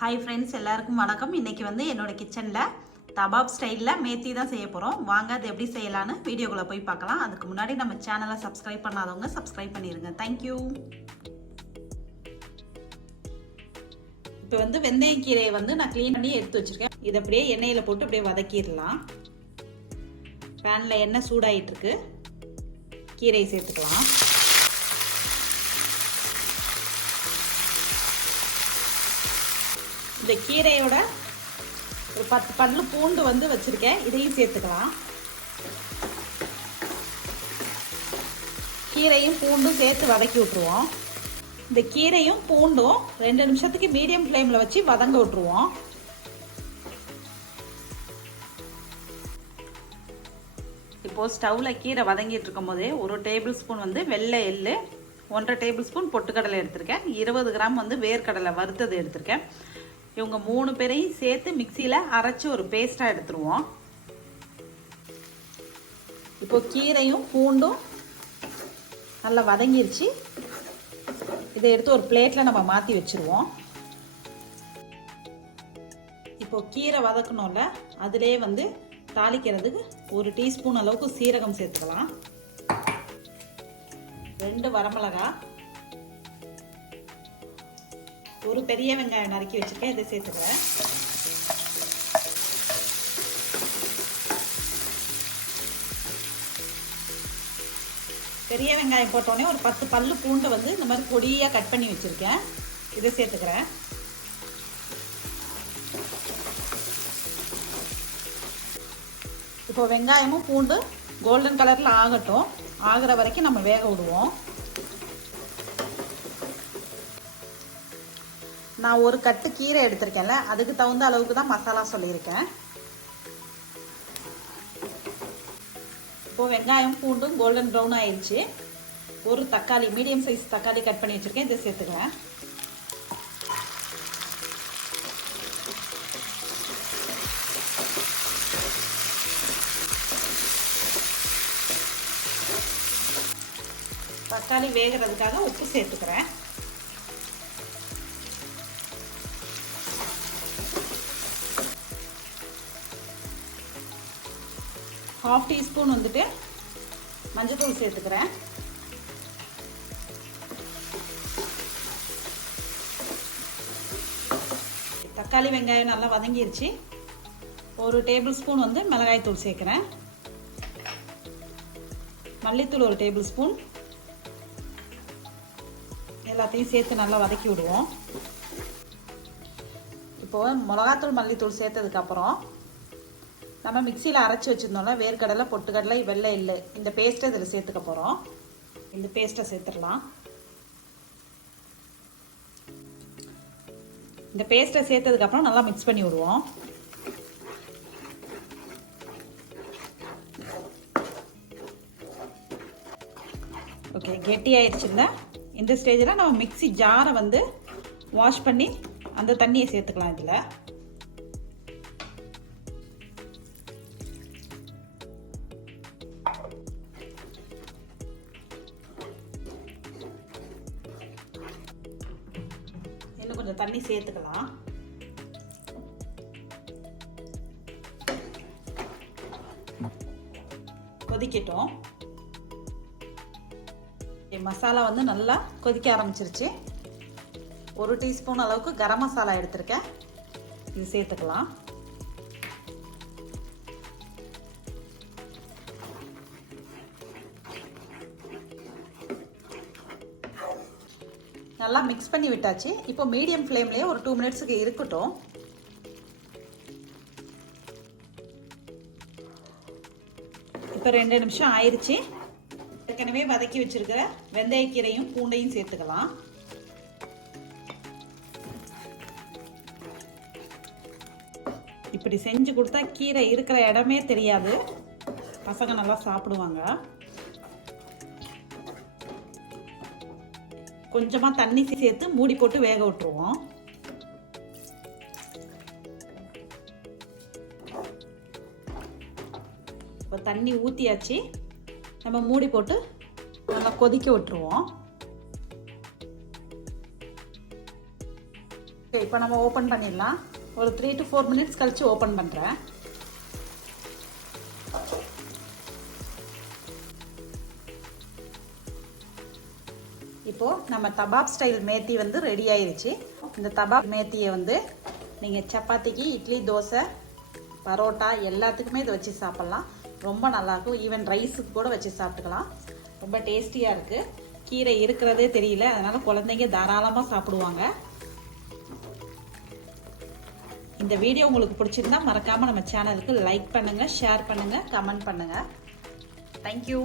Hi friends, எல்லாருக்கும் வணக்கம். இன்றைக்கி என்னோட கிச்சனில் கபாப் ஸ்டைலில் மேத்தி தான் செய்ய போகிறோம். வாங்க அது எப்படி செய்யலான்னு வீடியோக்குள்ளே போய் பார்க்கலாம். அதுக்கு முன்னாடி நம்ம சேனலை சப்ஸ்கிரைப் பண்ணாதவங்க சப்ஸ்கிரைப் பண்ணிடுங்க. தேங்க்யூ. இப்போ வெந்தயக்கீரையை நான் க்ளீன் பண்ணி எடுத்து வச்சுருக்கேன். இதை அப்படியே எண்ணெயில் போட்டு அப்படியே வதக்கிடலாம். பேனில் எண்ணெய் சூடாகிட்டுருக்கு. கீரையை சேர்த்துக்கலாம். இந்த கீரையோட ஒரு 10 பல்லு பூண்டு வச்சுருக்கேன். இதையும் சேர்த்துக்கலாம். கீரையும் பூண்டும் சேர்த்து வதக்கி விட்டுருவோம். இந்த கீரையும் பூண்டும் 2 நிமிஷத்துக்கு மீடியம் ஃப்ளேமில் வச்சு வதங்க விட்டுருவோம். இப்போது ஸ்டவ்வில் கீரை வதங்கிட்டு இருக்கும் போதே 1 டேபிள் ஸ்பூன் வெள்ளை எள்ளு, 1.5 டேபிள் ஸ்பூன் பொட்டுக்கடலை எடுத்திருக்கேன். 20 கிராம் வேர்க்கடலை வறுத்தது எடுத்திருக்கேன். இவங்க 3 பேரையும் சேர்த்து மிக்சியில் அரைச்சி ஒரு பேஸ்ட்டாக எடுத்துருவோம். இப்போ கீரையும் பூண்டும் நல்லா வதங்கிருச்சு. இதை எடுத்து ஒரு பிளேட்டில் நம்ம மாற்றி வச்சுருவோம். இப்போ கீரை வதக்கணும்ல, அதிலே தாளிக்கிறதுக்கு 1 டீஸ்பூன் அளவுக்கு சீரகம் சேர்த்துக்கலாம். 2 வரமிளகாய், 1 பெரிய வெங்காயம் நறுக்கி வச்சுருக்கேன். இதை சேர்த்துக்கிறேன். பெரிய வெங்காயம் போட்டோடனே ஒரு 10 பல்லு பூண்டு இந்த மாதிரி பொடியாக கட் பண்ணி வச்சுருக்கேன். இதை சேர்த்துக்கிறேன். இப்போ வெங்காயமும் பூண்டு கோல்டன் கலரில் ஆகட்டும். ஆகிற வரைக்கும் நம்ம வேக விடுவோம். நான் 1 கட்டு கீரை எடுத்திருக்கேன்ல, அதுக்கு தகுந்த அளவுக்கு தான் மசாலா சொல்லியிருக்கேன். இப்போது வெங்காயம் பூண்டும் கோல்டன் ப்ரௌன் ஆயிடுச்சு. 1 தக்காளி, மீடியம் சைஸ் தக்காளி கட் பண்ணி வச்சுருக்கேன். இதை சேர்த்துக்கிறேன். தக்காளி வேகிறதுக்காக உப்பு சேர்த்துக்கிறேன். ½ டீஸ்பூன் மஞ்சள்தூள் சேர்த்துக்கிறேன். தக்காளி வெங்காயம் நல்லா வதங்கிருச்சு. 1 டேபிள் ஸ்பூன் மிளகாய் தூள் சேர்க்குறேன். மல்லித்தூள் 1 டேபிள் ஸ்பூன். எல்லாத்தையும் சேர்த்து நல்லா வதக்கி விடுவோம். இப்போது மிளகாத்தூள் மல்லித்தூள் சேர்த்ததுக்கப்புறம் நம்ம மிக்சியில் அரைச்சி வச்சுருந்தோம்ல வேர்க்கடலை, பொட்டுக்கடலை, வெள்ளை எள்ளு, இந்த பேஸ்ட்டை இதில் சேர்த்துக்க போகிறோம். இந்த பேஸ்ட்டை சேர்த்துடலாம். இந்த பேஸ்ட்டை சேர்த்ததுக்கப்புறம் நல்லா மிக்ஸ் பண்ணி விடுவோம். ஓகே, கெட்டி ஆயிடுச்சுங்க. இந்த ஸ்டேஜில் நம்ம மிக்சி ஜாரை வாஷ் பண்ணி அந்த தண்ணியை சேர்த்துக்கலாம். இதில் இன்னும் கொஞ்சம் தண்ணி சேர்த்துக்கலாம். கொதிக்கட்டும். மசாலா நல்லா கொதிக்க ஆரம்பிச்சிருச்சு. 1 டீஸ்பூன் அளவுக்கு கரம் மசாலா எடுத்திருக்கேன். இது சேர்த்துக்கலாம். நல்லா மிக்ஸ் பண்ணி விட்டாச்சு. இப்போ மீடியம் ஃப்ளேம்லேயே ஒரு 2 மினிட்ஸுக்கு இருக்கட்டும். இப்போ 2 நிமிஷம் ஆயிடுச்சு. ஏற்கனவே வதக்கி வச்சிருக்கிற வெந்தயக்கீரையும் பூண்டையும் சேர்த்துக்கலாம். இப்படி செஞ்சு கொடுத்தா கீரை இருக்கிற இடமே தெரியாது. பசங்க நல்லா சாப்பிடுவாங்க. கொஞ்சமாக தண்ணி சேர்த்து மூடி போட்டு வேக விட்டுருவோம். இப்போ தண்ணி ஊற்றியாச்சு. நம்ம மூடி போட்டு நல்லா கொதிக்க விட்டுருவோம். இப்போ நம்ம ஓப்பன் பண்ணிடலாம். ஒரு 3 to 4 மினிட்ஸ் கழிச்சு ஓப்பன் பண்ணுறேன். இப்போது நம்ம தபாப் ஸ்டைல் மேத்தி வந்து ரெடி ஆயிடுச்சு. இந்த தபாப் மேத்தியை வந்து நீங்கள் சப்பாத்திக்கு, இட்லி, தோசை, பரோட்டா எல்லாத்துக்குமே இதை வச்சு சாப்பிட்லாம். ரொம்ப நல்லாயிருக்கும். ஈவன் ரைஸுக்கு கூட வச்சு சாப்பிட்டுக்கலாம். ரொம்ப டேஸ்டியாக இருக்குது. கீரை இருக்கிறதே தெரியல, அதனால் குழந்தைங்க தாராளமாக சாப்பிடுவாங்க. இந்த வீடியோ உங்களுக்கு பிடிச்சிருந்தா மறக்காமல் நம்ம சேனலுக்கு லைக் பண்ணுங்கள், ஷேர் பண்ணுங்கள், கமெண்ட் பண்ணுங்கள். தேங்க்யூ.